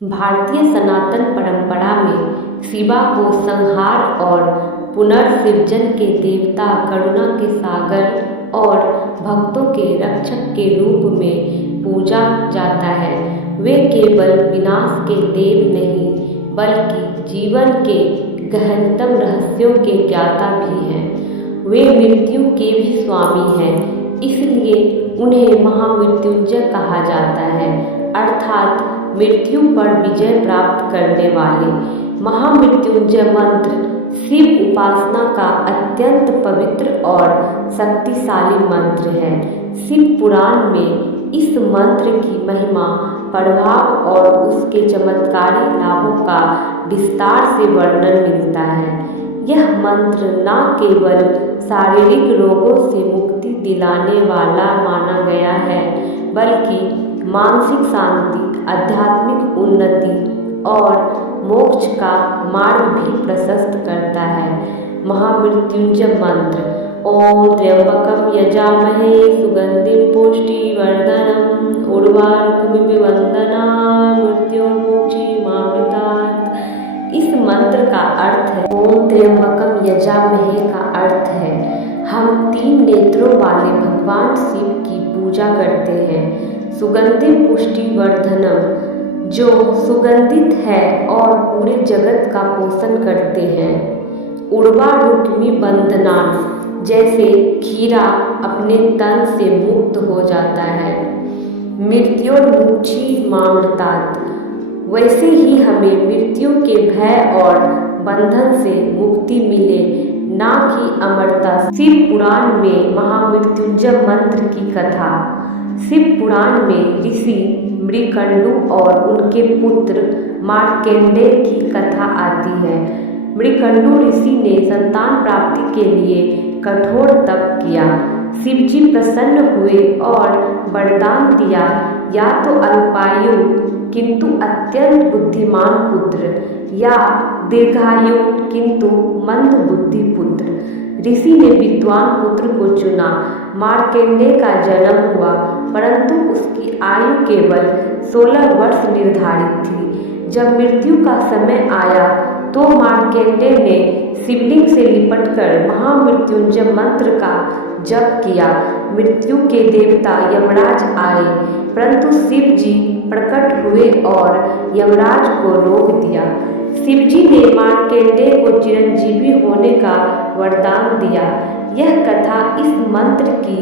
भारतीय सनातन परंपरा में शिवा को संहार और पुनर्सृजन के देवता, करुणा के सागर और भक्तों के रक्षक के रूप में पूजा जाता है। वे केवल विनाश के देव नहीं, बल्कि जीवन के गहनतम रहस्यों के ज्ञाता भी हैं। वे मृत्यु के भी स्वामी हैं, इसलिए उन्हें महामृत्युंजय कहा जाता है, अर्थात मृत्यु पर विजय प्राप्त करने वाले। महामृत्युंजय मंत्र शिव उपासना का अत्यंत पवित्र और शक्तिशाली मंत्र है। शिव पुराण में इस मंत्र की महिमा, प्रभाव और उसके चमत्कारी लाभों का विस्तार से वर्णन मिलता है। यह मंत्र न केवल शारीरिक रोगों से मुक्ति दिलाने वाला माना गया है, बल्कि मानसिक शांति, आध्यात्मिक उन्नति और मोक्ष का मार्ग भी प्रशस्त करता है। महामृत्युंजय मंत्र: ओम त्र्यंबकं यजामहे सुगंधिं पुष्टिवर्धनम् उर्वारुकमिव बन्धनान् मृत्योर्मुक्षीयमामृतात्। इस मंत्र का अर्थ है, ओम त्र्यंबकं यजामहे का अर्थ है, हम 3 नेत्रों वाले भगवान शिव की पूजा करते हैं। सुगंधिं पुष्टिवर्धनम्, जो सुगंधित है और पूरे जगत का पोषण करते हैं। उर्वारुकमिव बन्धनान्, जैसे खीरा अपने तन से मुक्त हो जाता है। मृत्योर्मुक्षीयमामृतात्, वैसे ही हमें मृत्यु के भय और बंधन से मुक्ति मिले, ना कि अमरता। शिव पुराण में महामृत्युंजय मंत्र की कथा। शिव पुराण में ऋषि मृकंडु और उनके पुत्र मार्कंडेय की कथा आती है। मृकंडु ऋषि ने संतान प्राप्ति के लिए कठोर तप किया। शिवजी प्रसन्न हुए और वरदान दिया, या तो अल्पायु किंतु अत्यंत बुद्धिमान पुत्र, या दीर्घायु किंतु मंद बुद्धि पुत्र। ऋषि ने विद्वान पुत्र को चुना। मार्कंडेय का जन्म हुआ, परंतु उसकी आयु केवल 16 वर्ष निर्धारित थी। जब मृत्यु का समय आया तो मार्कंडेय ने शिवलिंग से लिपटकर महामृत्युंजय मंत्र का जप किया। मृत्यु के देवता यमराज आए, परंतु शिवजी प्रकट हुए और यमराज को रोक दिया। शिवजी ने मार्कंडेय को चिरंजीवी होने का वरदान दिया। यह कथा इस मंत्र की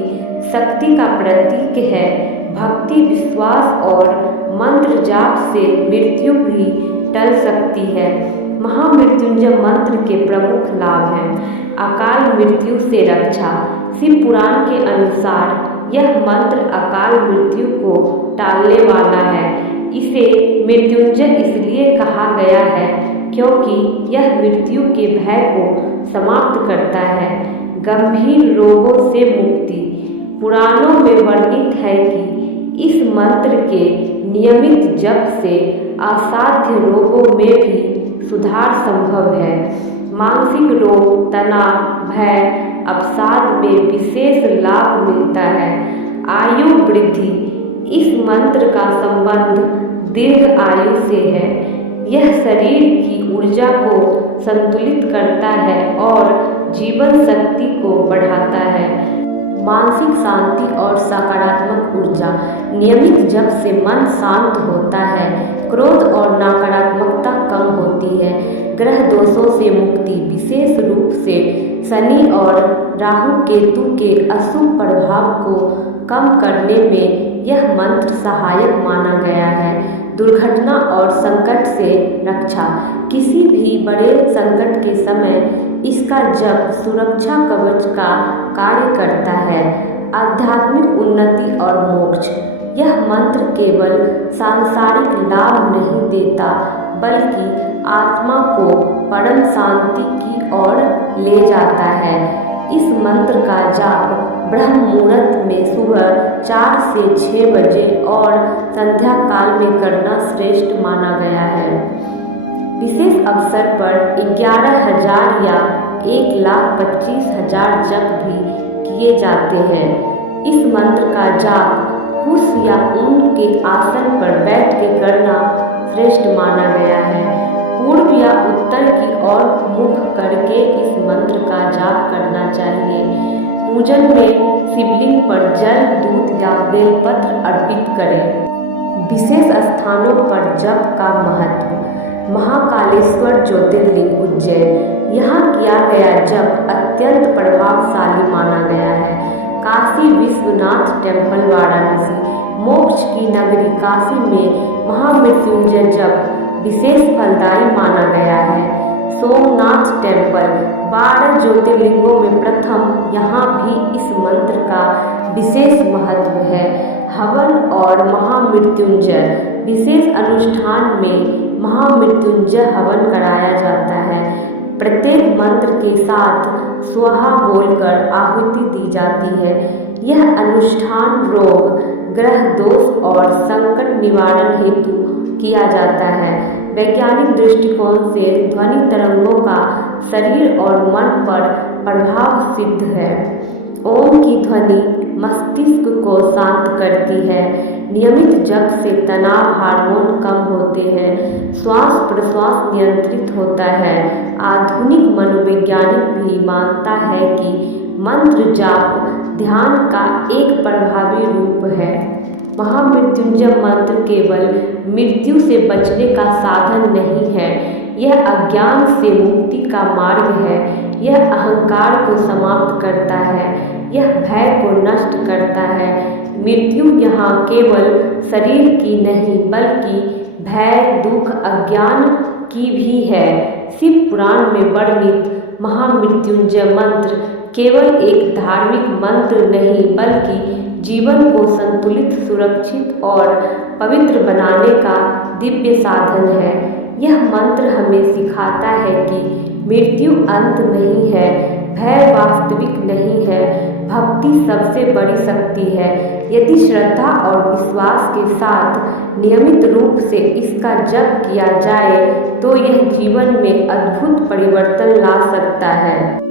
शक्ति का प्रतीक है। भक्ति, विश्वास और मंत्र जाप से मृत्यु भी टल सकती है। महामृत्युंजय मंत्र के प्रमुख लाभ हैं: अकाल मृत्यु से रक्षा। शिव पुराण के अनुसार यह मंत्र अकाल मृत्यु को टालने वाला है। इसे मृत्युंजय इसलिए कहा गया है क्योंकि यह मृत्यु के भय को समाप्त करता है। गंभीर रोगों से मुक्ति। पुराणों में वर्णित है कि इस मंत्र के नियमित जप से असाध्य रोगों में भी सुधार संभव है। मानसिक रोग, तनाव, भय, अवसाद में विशेष लाभ मिलता है। आयु वृद्धि। इस मंत्र का संबंध दीर्घ आयु से है। यह शरीर की ऊर्जा को संतुलित करता है और जीवन शक्ति को बढ़ाता है। मानसिक शांति और सकारात्मक ऊर्जा। नियमित जप से मन शांत होता है, क्रोध और नकारात्मकता कम होती है। ग्रह दोषों से मुक्ति। विशेष रूप से शनि और राहु केतु के अशुभ प्रभाव को कम करने में यह मंत्र सहायक माना गया है। दुर्घटना और संकट से रक्षा। किसी भी बड़े संकट के समय इसका जप सुरक्षा कवच का कार्य करता है। आध्यात्मिक उन्नति और मोक्ष। यह मंत्र केवल सांसारिक लाभ नहीं देता, बल्कि आत्मा को परम शांति की ओर ले जाता है। इस मंत्र का जाप ब्रह्म मुहूर्त में सुबह 4 से 6 बजे और संध्या काल में करना श्रेष्ठ माना गया है। विशेष अवसर पर 11,000 या 1,25,000 जप भी किए जाते हैं। इस मंत्र का जाप कुश या ऊन के आसन पर बैठ के करना श्रेष्ठ माना गया है। पूर्व या उत्तर की ओर मुख करके इस मंत्र का जाप करना चाहिए। पूजन में शिवलिंग पर जल, दूध या बेलपत्र अर्पित करें। विशेष स्थानों पर जप का महत्व। महाकालेश्वर ज्योतिर्लिंग उज्जैन, यहाँ किया गया जप अत्यंत प्रभावशाली माना गया है। काशी विश्वनाथ टेम्पल वाराणसी, मोक्ष की नगरी काशी में महामृत्युंजय जप विशेष फलदायी माना गया है। सोमनाथ टेम्पल 12 ज्योतिर्लिंगों में प्रथम, यहाँ भी इस मंत्र का विशेष महत्व है। हवन और महामृत्युंजय, विशेष अनुष्ठान में महामृत्युंजय हवन कराया जाता है। प्रत्येक मंत्र के साथ स्वाहा बोलकर आहुति दी जाती है। यह अनुष्ठान रोग, ग्रह दोष और संकट निवारण हेतु किया जाता है। वैज्ञानिक दृष्टिकोण से ध्वनि तरंगों का शरीर और मन पर प्रभाव सिद्ध है। ओम की ध्वनि मस्तिष्क को शांत करती है। नियमित जप से तनाव हार्मोन कम होते हैं, श्वास प्रश्वास नियंत्रित होता है। आधुनिक मनोवैज्ञानिक भी मानता है कि मंत्र जाप ध्यान का एक प्रभावी रूप है। महामृत्युंजय मंत्र केवल मृत्यु से बचने का साधन नहीं है, यह अज्ञान से मुक्ति का मार्ग है। यह अहंकार को समाप्त करता है, यह भय को नष्ट करता है। मृत्यु यहाँ केवल शरीर की नहीं बल्कि भय, दुख, अज्ञान की भी है। शिव पुराण में वर्णित महामृत्युंजय मंत्र केवल एक धार्मिक मंत्र नहीं बल्कि जीवन को संतुलित, सुरक्षित और पवित्र बनाने का दिव्य साधन है। यह मंत्र हमें सिखाता है कि मृत्यु अंत नहीं है, भय वास्तविक नहीं है, भक्ति सबसे बड़ी शक्ति है। यदि श्रद्धा और विश्वास के साथ नियमित रूप से इसका जप किया जाए तो यह जीवन में अद्भुत परिवर्तन ला सकता है।